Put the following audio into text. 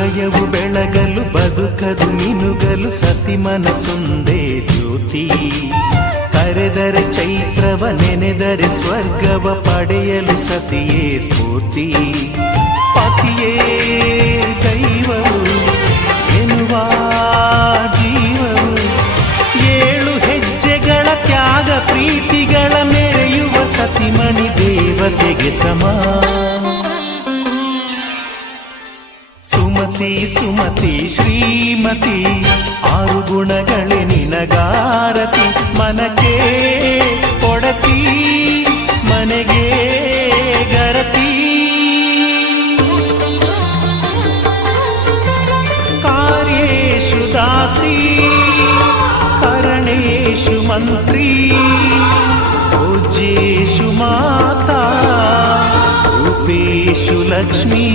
ಹೃದಯವು ಬೆಳಗಲು ಬದುಕದು ಮಿನುಗಲು ಸತಿ ಮನಸೊಂದೇ ಜ್ಯೋತಿ. ಕರೆದರೆ ಚೈತ್ರವ ನೆನೆದರೆ ಸ್ವರ್ಗವ ಪಡೆಯಲು ಸತಿಯೇ ಸ್ಫೂರ್ತಿ. ಪತಿಯೇ ದೈವವು ಎನ್ನುವ ಜೀವವು, 7 ಹೆಜ್ಜೆಗಳ ತ್ಯಾಗ ಪ್ರೀತಿಗಳ ಮೆರೆಯುವ ಸತಿಮಣಿ ದೇವತೆಗೆ ಸಮ. ಸುಮತಿ ಸುಮತಿ ಶ್ರೀಮತಿ 6 ಗುಣಗಳೇ ನಿನಗಾರತಿ. ಮನಕ್ಕೆ ಕೊಡತಿ ಮನೆಗೆ ಗರತಿ. ಕಾರ್ಯೇಷು ದಾಸಿ ಕರಣೇಷು ಮಂತ್ರಿ. ಭೋಜ್ಯೇಷು ಮಾತಾ ರೂಪೇಷು ಲಕ್ಷ್ಮೀ.